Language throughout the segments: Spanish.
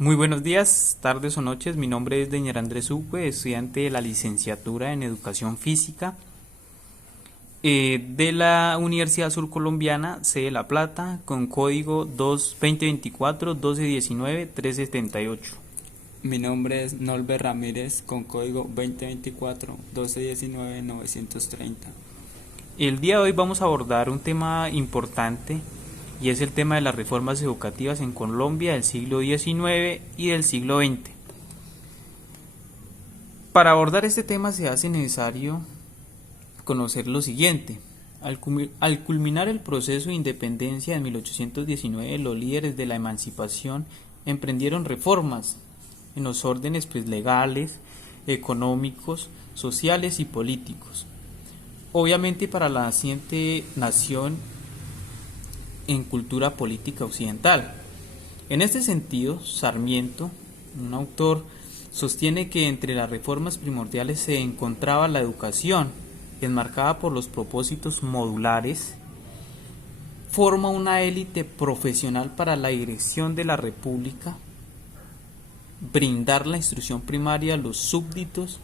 Muy buenos días, tardes o noches. Mi nombre es Deñar Andrés Uque, estudiante de la licenciatura en Educación Física de la Universidad Surcolombiana, sede de La Plata, con código 2024 1219 378. Mi nombre es Nolber Ramírez con código 2024-1219-930. El día de hoy vamos a abordar un tema importante y es el tema de las reformas educativas en Colombia del siglo XIX y del siglo XX. Para abordar este tema se hace necesario conocer lo siguiente. Al culminar el proceso de independencia de 1819, los líderes de la emancipación emprendieron reformas en los órdenes legales, económicos, sociales y políticos. Obviamente para la naciente nación en cultura política occidental. En este sentido, Sarmiento, un autor, sostiene que entre las reformas primordiales se encontraba la educación, enmarcada por los propósitos modulares, forma una élite profesional para la dirección de la República, brindar la instrucción primaria a los súbditos,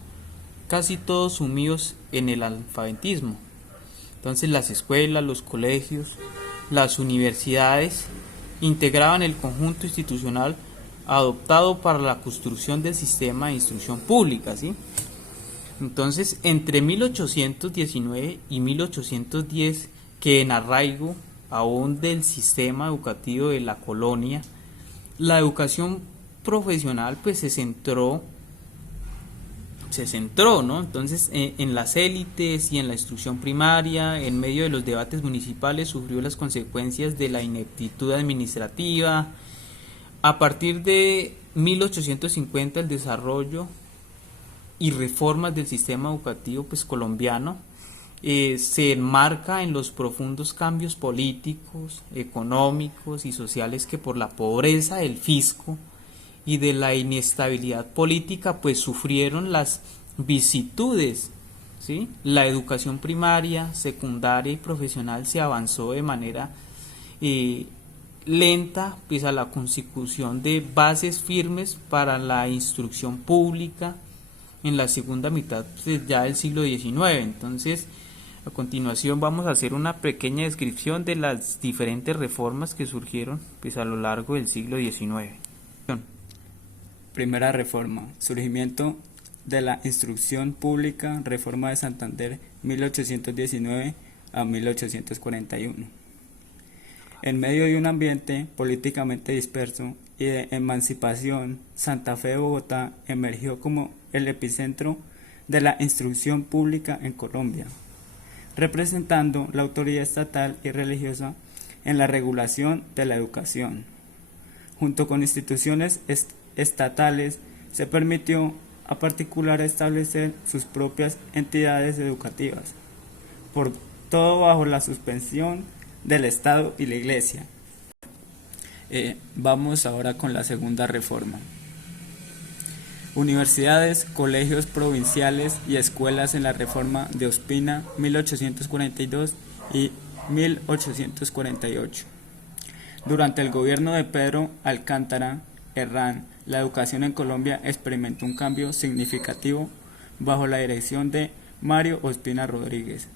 casi todos sumidos en el analfabetismo. Entonces las escuelas, los colegios, las universidades integraban el conjunto institucional adoptado para la construcción del sistema de instrucción pública, ¿sí? Entonces, entre 1819 y 1810, que en arraigo aún del sistema educativo de la colonia, la educación profesional pues se centró, ¿no? Entonces, en las élites y en la instrucción primaria, en medio de los debates municipales, sufrió las consecuencias de la ineptitud administrativa. A partir de 1850, el desarrollo y reformas del sistema educativo colombiano se enmarca en los profundos cambios políticos, económicos y sociales que por la pobreza del fisco y de la inestabilidad política pues sufrieron las vicisitudes, ¿sí? La educación primaria, secundaria y profesional se avanzó de manera lenta pues a la consecución de bases firmes para la instrucción pública en la segunda mitad pues, ya del siglo XIX. Entonces, a continuación vamos a hacer una pequeña descripción de las diferentes reformas que surgieron pues, a lo largo del siglo XIX. Primera reforma, surgimiento de la instrucción pública, reforma de Santander 1819 a 1841. En medio de un ambiente políticamente disperso y de emancipación, Santa Fe de Bogotá emergió como el epicentro de la instrucción pública en Colombia, representando la autoridad estatal y religiosa en la regulación de la educación. Junto con instituciones estatales, se permitió a particulares establecer sus propias entidades educativas, por todo bajo la suspensión del Estado y la Iglesia. Vamos ahora con la segunda reforma. Universidades, colegios provinciales y escuelas en la reforma de Ospina 1842 y 1848. Durante el gobierno de Pedro Alcántara Herrán, la educación en Colombia experimentó un cambio significativo bajo la dirección de Mario Ospina Rodríguez,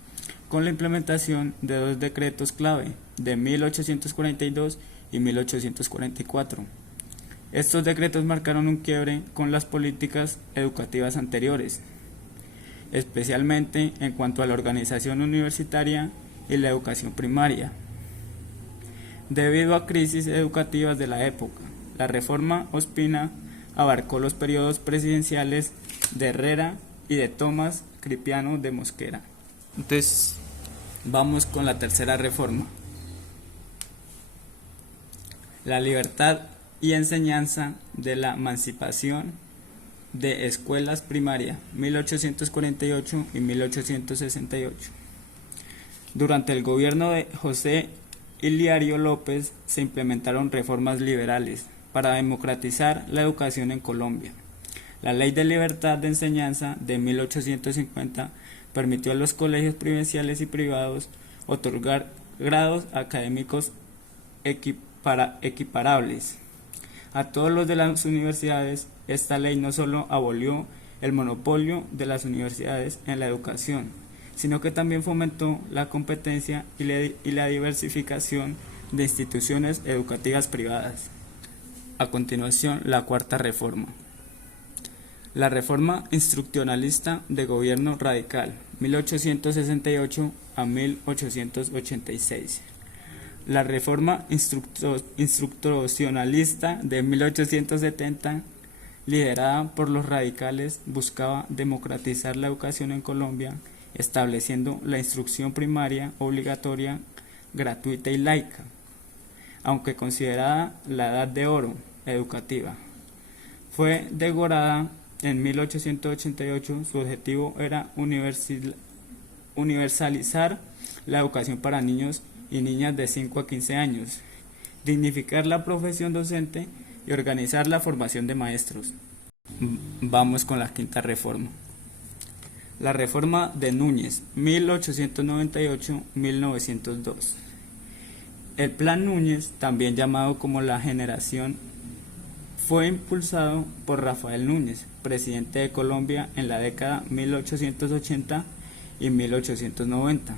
con la implementación de dos decretos clave de 1842 y 1844. Estos decretos marcaron un quiebre con las políticas educativas anteriores, especialmente en cuanto a la organización universitaria y la educación primaria. Debido a crisis educativas de la época, la reforma Ospina abarcó los periodos presidenciales de Herrera y de Tomás Cripiano de Mosquera. Entonces, vamos con la tercera reforma. La libertad y enseñanza de la emancipación de escuelas primarias 1848 y 1868. Durante el gobierno de José Iliario López se implementaron reformas liberales para democratizar la educación en Colombia. La Ley de Libertad de Enseñanza de 1850 permitió a los colegios provinciales y privados otorgar grados académicos equiparables a todos los de las universidades. Esta ley no solo abolió el monopolio de las universidades en la educación, sino que también fomentó la competencia y la diversificación de instituciones educativas privadas. A continuación, la cuarta reforma. La reforma instruccionalista de gobierno radical, 1868 a 1886. La reforma instruccionalista de 1870, liderada por los radicales, buscaba democratizar la educación en Colombia, estableciendo la instrucción primaria obligatoria, gratuita y laica, aunque considerada la edad de oro educativa. Fue devorada en 1888. Su objetivo era universalizar la educación para niños y niñas de 5 a 15 años, dignificar la profesión docente y organizar la formación de maestros. Vamos con la quinta reforma. La reforma de Núñez, 1898-1902. El Plan Núñez, también llamado como la Generación, fue impulsado por Rafael Núñez, presidente de Colombia en la década 1880 y 1890.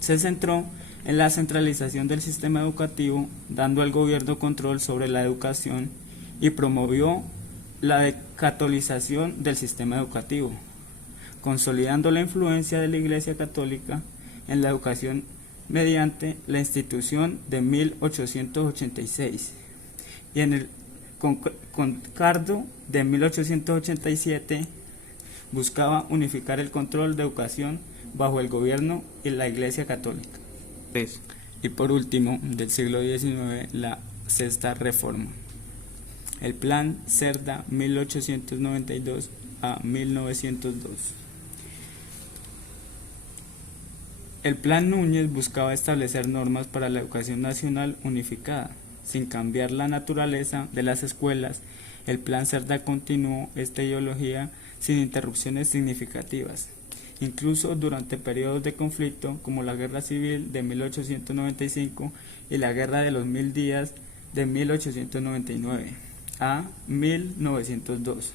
Se centró en la centralización del sistema educativo, dando al gobierno control sobre la educación, y promovió la decatolización del sistema educativo, consolidando la influencia de la Iglesia Católica en la educación mediante la Institución de 1886 y en el Concordio de 1887 buscaba unificar el control de educación bajo el gobierno y la Iglesia Católica. Y por último, del siglo XIX, la sexta reforma. El Plan Cerda, 1892 a 1902. El Plan Núñez buscaba establecer normas para la educación nacional unificada, sin cambiar la naturaleza de las escuelas. El Plan Cerda continuó esta ideología sin interrupciones significativas, incluso durante periodos de conflicto como la Guerra Civil de 1895 y la Guerra de los 1000 días de 1899 a 1902.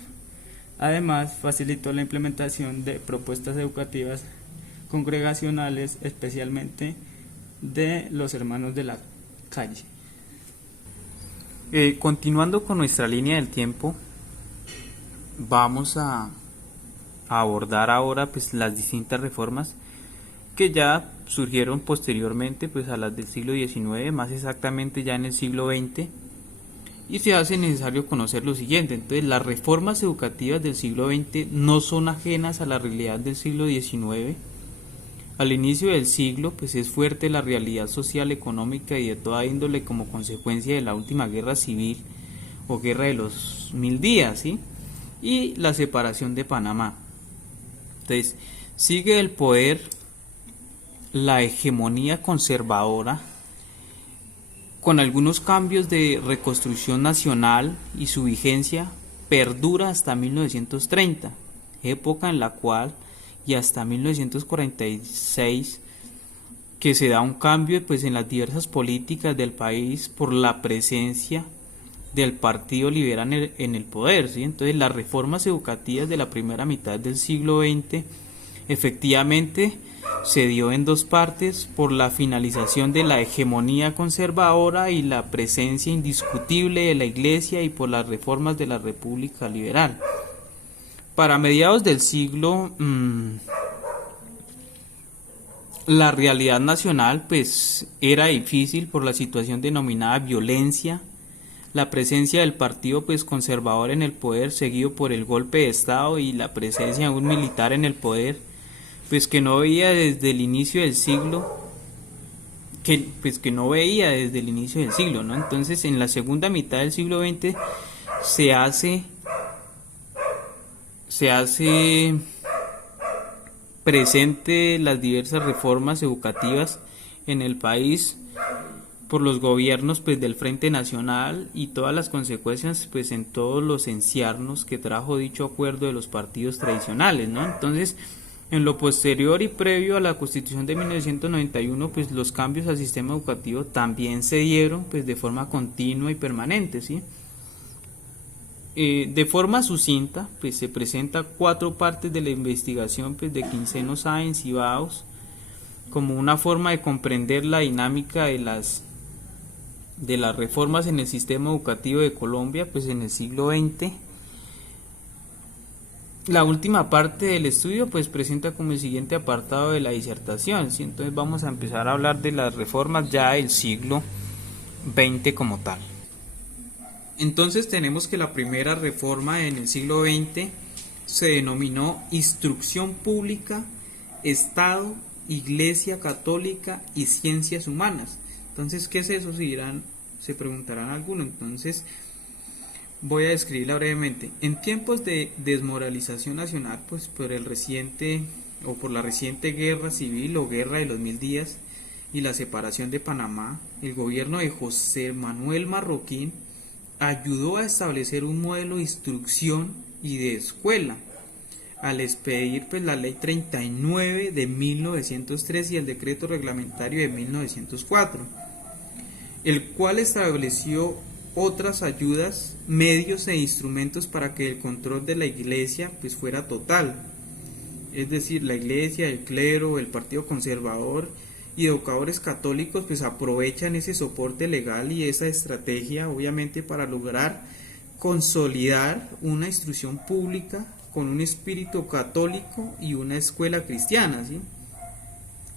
Además, facilitó la implementación de propuestas educativas congregacionales, especialmente de los hermanos de la calle. Continuando con nuestra línea del tiempo, vamos a abordar ahora pues las distintas reformas que ya surgieron posteriormente pues a las del siglo XIX, más exactamente ya en el siglo XX, y se hace necesario conocer lo siguiente. Entonces, las reformas educativas del siglo XX no son ajenas a la realidad del siglo XIX. Al inicio del siglo pues es fuerte la realidad social, económica y de toda índole como consecuencia de la última guerra civil o guerra de los 1000 días, ¿sí? Y la separación de Panamá. Entonces, sigue el poder la hegemonía conservadora, con algunos cambios de reconstrucción nacional, y su vigencia perdura hasta 1930, época en la cual y hasta 1946 que se da un cambio pues en las diversas políticas del país por la presencia del Partido Liberal en el poder, ¿sí? Entonces, las reformas educativas de la primera mitad del siglo XX efectivamente se dio en dos partes: por la finalización de la hegemonía conservadora y la presencia indiscutible de la Iglesia, y por las reformas de la República Liberal. Para mediados del siglo, la realidad nacional pues era difícil por la situación denominada violencia, la presencia del partido pues conservador en el poder, seguido por el golpe de Estado, y la presencia de un militar en el poder pues que no veía desde el inicio del siglo, ¿no? Entonces, en la segunda mitad del siglo XX se hace presente las diversas reformas educativas en el país por los gobiernos pues del Frente Nacional, y todas las consecuencias pues en todos los encierros que trajo dicho acuerdo de los partidos tradicionales, ¿no? Entonces, en lo posterior y previo a la Constitución de 1991, pues los cambios al sistema educativo también se dieron pues de forma continua y permanente, ¿sí? De forma sucinta, pues se presenta 4 partes de la investigación pues, de Quinceno Sáenz y Baos como una forma de comprender la dinámica de las reformas en el sistema educativo de Colombia pues en el siglo XX. La última parte del estudio pues presenta como el siguiente apartado de la disertación, ¿sí? Entonces vamos a empezar a hablar de las reformas ya del siglo XX como tal. Entonces tenemos que la primera reforma en el siglo XX se denominó Instrucción Pública, Estado, Iglesia Católica y Ciencias Humanas. Entonces, ¿qué es eso? Se preguntarán algunos. Entonces, voy a describirla brevemente. En tiempos de desmoralización nacional, pues por la reciente guerra civil o guerra de los 1000 días y la separación de Panamá, el gobierno de José Manuel Marroquín ayudó a establecer un modelo de instrucción y de escuela al expedir pues la ley 39 de 1903 y el decreto reglamentario de 1904, el cual estableció otras ayudas, medios e instrumentos para que el control de la iglesia pues fuera total, es decir, la iglesia, el clero, el partido conservador y educadores católicos pues aprovechan ese soporte legal y esa estrategia obviamente para lograr consolidar una instrucción pública con un espíritu católico y una escuela cristiana, ¿sí?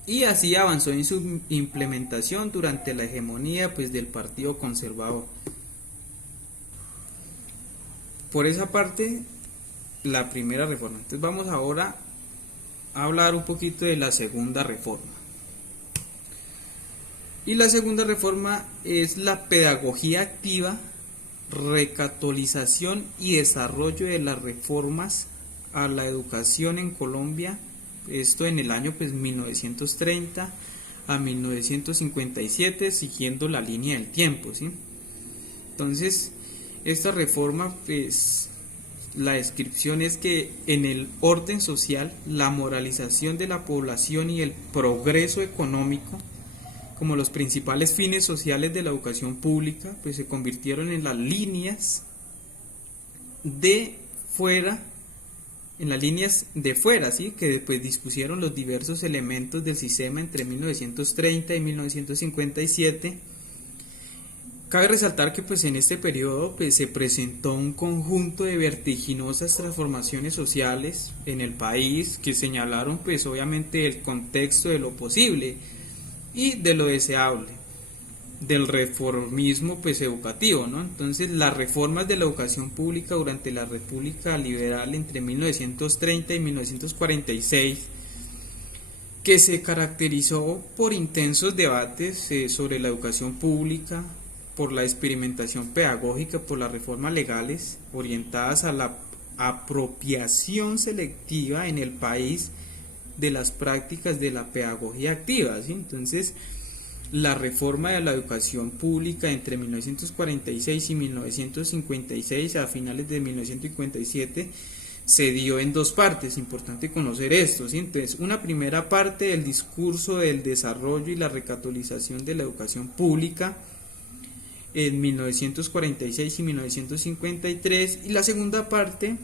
Y así avanzó en su implementación durante la hegemonía pues del partido conservador. Por esa parte, la primera reforma. Entonces vamos ahora a hablar un poquito de la segunda reforma. Y la segunda reforma es la pedagogía activa, recatolización y desarrollo de las reformas a la educación en Colombia, esto en el año pues 1930 a 1957, siguiendo la línea del tiempo, ¿sí? Entonces, esta reforma pues la descripción es que en el orden social, la moralización de la población y el progreso económico como los principales fines sociales de la educación pública, pues se convirtieron en las líneas de fuera, ¿sí? Que después dispusieron los diversos elementos del sistema entre 1930 y 1957. Cabe resaltar que pues en este periodo pues se presentó un conjunto de vertiginosas transformaciones sociales en el país que señalaron pues obviamente el contexto de lo posible y de lo deseable del reformismo pues educativo, ¿no? Entonces las reformas de la educación pública durante la República Liberal entre 1930 y 1946, que se caracterizó por intensos debates sobre la educación pública, por la experimentación pedagógica, por las reformas legales orientadas a la apropiación selectiva en el país de las prácticas de la pedagogía activa, ¿sí? Entonces, la reforma de la educación pública entre 1946 y 1956, a finales de 1957, se dio en 2 partes, importante conocer esto, ¿sí? Entonces, una primera parte del discurso del desarrollo y la recatolización de la educación pública en 1946 y 1953, y la segunda parte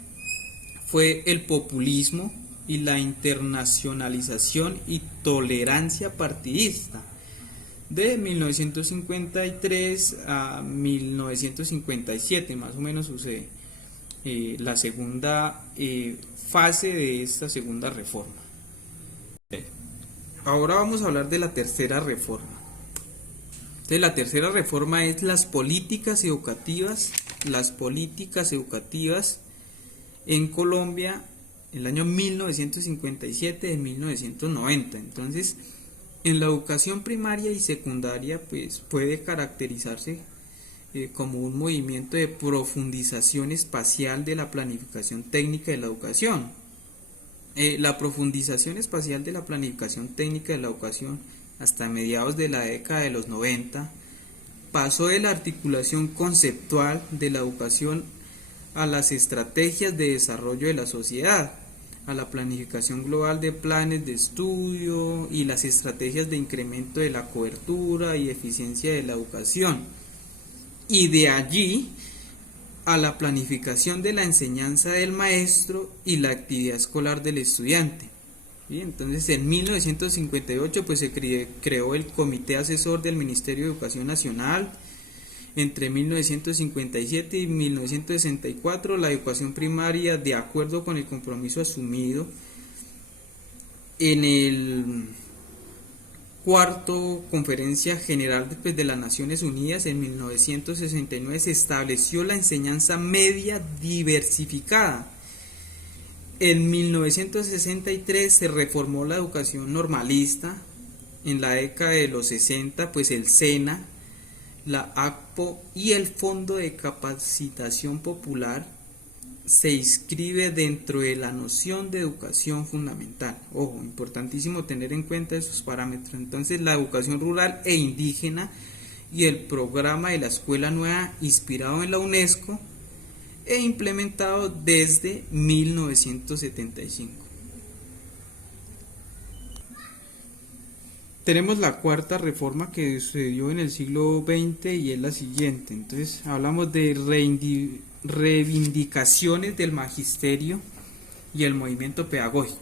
fue el populismo y la internacionalización y tolerancia partidista de 1953 a 1957, más o menos sucede la segunda fase de esta segunda reforma. Ahora vamos a hablar de la tercera reforma. Entonces, la tercera reforma es las políticas educativas en Colombia el año 1957 de 1990. Entonces, en la educación primaria y secundaria pues puede caracterizarse como un movimiento de profundización espacial de la planificación técnica de la educación. La profundización espacial de la planificación técnica de la educación hasta mediados de la década de los 90 pasó de la articulación conceptual de la educación a las estrategias de desarrollo de la sociedad, a la planificación global de planes de estudio y las estrategias de incremento de la cobertura y eficiencia de la educación. Y de allí a la planificación de la enseñanza del maestro y la actividad escolar del estudiante. ¿Sí? Entonces en 1958 pues se creó el Comité Asesor del Ministerio de Educación Nacional. Entre 1957 y 1964 la educación primaria, de acuerdo con el compromiso asumido en el cuarto Conferencia General de las Naciones Unidas en 1969, se estableció la enseñanza media diversificada. En 1963 se reformó la educación normalista. En la década de los 60 pues el SENA, la ACPO y el Fondo de Capacitación Popular se inscribe dentro de la noción de educación fundamental. Ojo, importantísimo tener en cuenta esos parámetros. Entonces la educación rural e indígena y el programa de la Escuela Nueva, inspirado en la UNESCO e implementado desde 1975. Tenemos la cuarta reforma que sucedió en el siglo XX y es la siguiente. Entonces hablamos de reivindicaciones del magisterio y el movimiento pedagógico.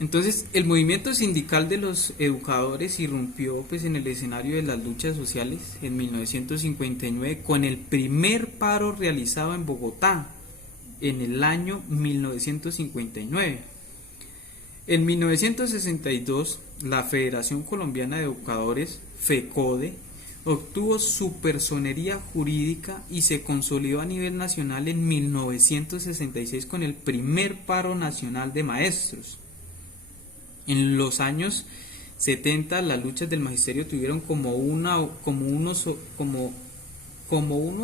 Entonces el movimiento sindical de los educadores irrumpió pues en el escenario de las luchas sociales en 1959 con el primer paro realizado en Bogotá en el año 1959. En 1962 la Federación Colombiana de Educadores, FECODE, obtuvo su personería jurídica y se consolidó a nivel nacional en 1966 con el primer paro nacional de maestros. En los años 70 las luchas del magisterio tuvieron como uno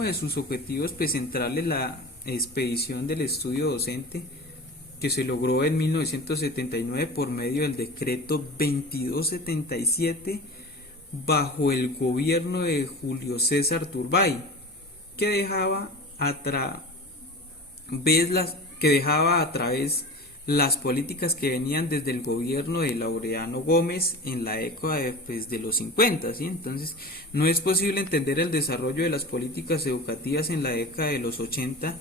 de sus objetivos pues, centrales la expedición del estudio docente, que se logró en 1979 por medio del decreto 2277 bajo el gobierno de Julio César Turbay, que dejaba a través las políticas que venían desde el gobierno de Laureano Gómez en la década de los 50, ¿sí? Entonces no es posible entender el desarrollo de las políticas educativas en la década de los 80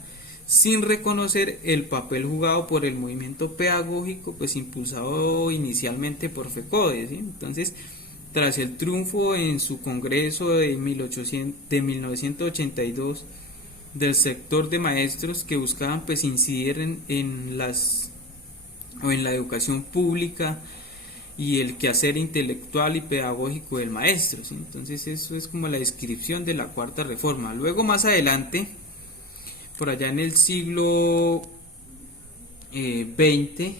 sin reconocer el papel jugado por el movimiento pedagógico pues impulsado inicialmente por FECODE, ¿sí? Entonces, tras el triunfo en su congreso de 1982 del sector de maestros que buscaban pues incidir en la educación pública y el quehacer intelectual y pedagógico del maestro, ¿sí? Entonces eso es como la descripción de la cuarta reforma. Luego más adelante, por allá en el siglo XX,